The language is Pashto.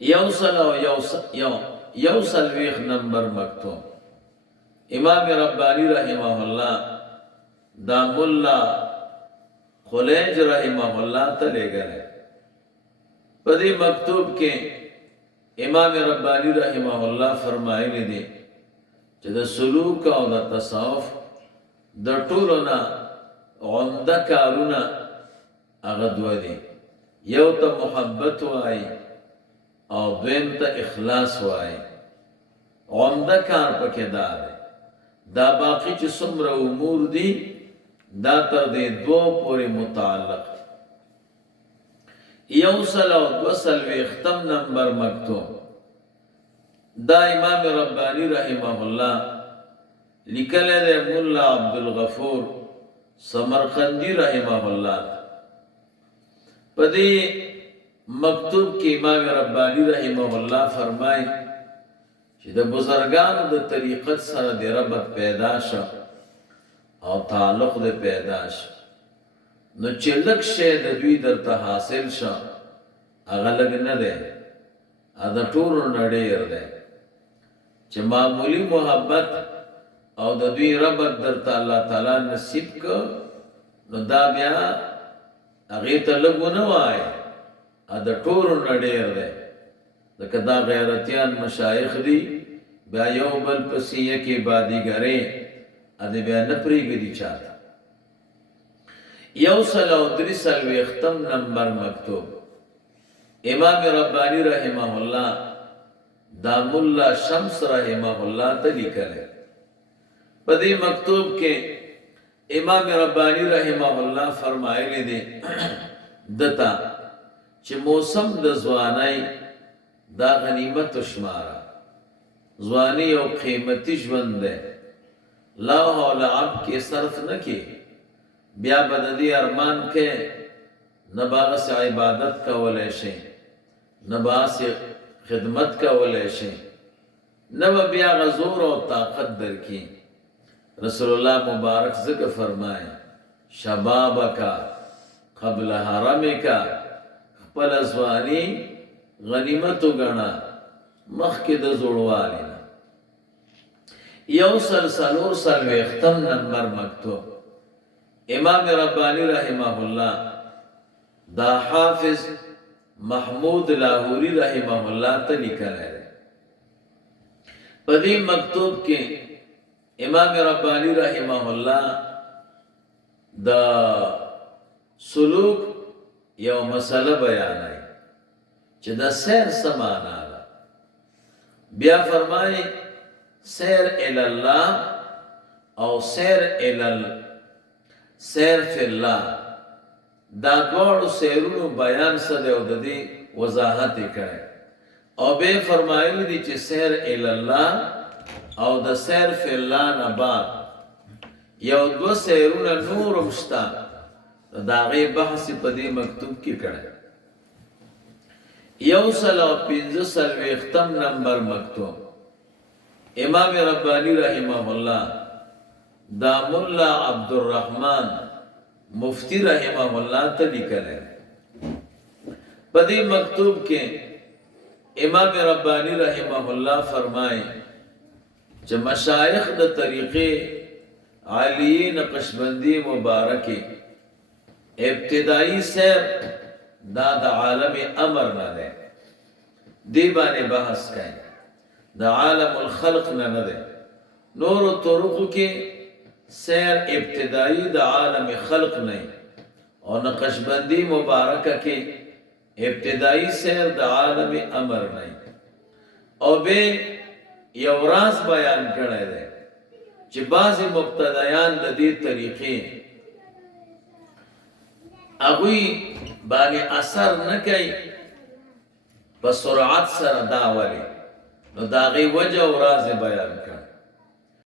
يوصل او يوڅلويښت نمبر مکتوب امام رباني رحمه الله دا ملا خلیج رحمه الله ته لګره. په دې مکتوب کې امام رباني رحمه الله فرمایلی دي چې د سلوک او د تصوف د ټولو نه عمده کارونه هغه دوه دي. یو ته محبت وایي او دویم ته اخلاص وایي. عمده کار پکې دا دی. دا باقی چې څومره امور دي دا تر دې دوه پورې متعلق. يوصل او 240 نمبر مکتوب دا امام رباني رحمه الله لیکل دی مولا عبدالغفور سمرقندی رحمه الله. په دې مکتوب کې امام رباني رحمه الله فرمایي چې د بزرګانو د طریقت سره د ربط پیدا شو او تعلق د پیدا شو، نو چې لږ شی د دوی درته حاصل شو هغه لږ نه دی، د ټولو نه ډېر دی. چې معمولی محبت او د دوی ربط درته الله تعالی نصیب که نو دا بیا هغې ته لږ ونه وایه، د ټولو نه ډېر دی. ځکه دا غیرتیان مشایخ دي بیا یو بل پسې یکې بادیګرې بیا نه پرېږدي چاته. يوصل او 340 نمبر مکتوب امام رباني رحمه الله دا ملا شمس رحمه الله ته لیکلی. په دې مکتوب کې امام رباني رحمه الله فرمایلی دی دتا چې موسم د ځوانۍ دا غنیمت شماره. ځواني یو قیمتي ژوند دی، لهو او لعب کې صرف نه کې، بیا به د دې ارمان کې نه به هغسې عبادت کولی شي، نه به هسې خدمت کولی شي، نه به بیا هغه زور او طاقت درکړي. رسول الله مبارک ځکه فرمایي شبابکا قبل حرمکا، خپله ځواني غنیمت وګڼه مخکې د زوړوالي نه. يوصل 440 نمبر مکتوب امام رباني رحمه الله دا حافظ محمود لاهوري رحمه الله ته لیکلی دی. په دې مکتوب کې امام رباني رحمه الله دا سلوک یو مسله بیانوي چې دا سیر څه معنا ده. بیا فرمایي سیر الله او سیر فی الله، دا دواړو سیرونو بیان څه دی او د دې وضاحت یې کړی. او بیا فرمایلی دي چې سیر الله او د سیر فی الله نه بعد یو دوه سیرونه نور هم شته، د هغې بحث په دې مکتوب کې کړی. يوصل او 45 نمبر مکتوب امام رباني رحمه الله دا ملا عبدالرحمن مفتی رحمه الله ته لیکلی. په دې مکتوب کې امام رباني رحمه الله فرمایي چې مشایخ د طریقې عالیه نقشبندی مبارکه ابتدائی سیر دا د عالم امر نه دی، دی باندې بحث کوي. د عالم الخلق نه دی. نور طرقو کې سیر ابتدائی د عالم خلق نه، او نقشبندی مبارکه کې ابتدائی سیر د عالم امر نه. او به یو راز بیان کړی دی چې بعضې مبتدیان د دې طریقې هغوی باندې اثر نه کوي په سرعت سره. دا ولې؟ نو د هغې وجه او راز بیان کړی.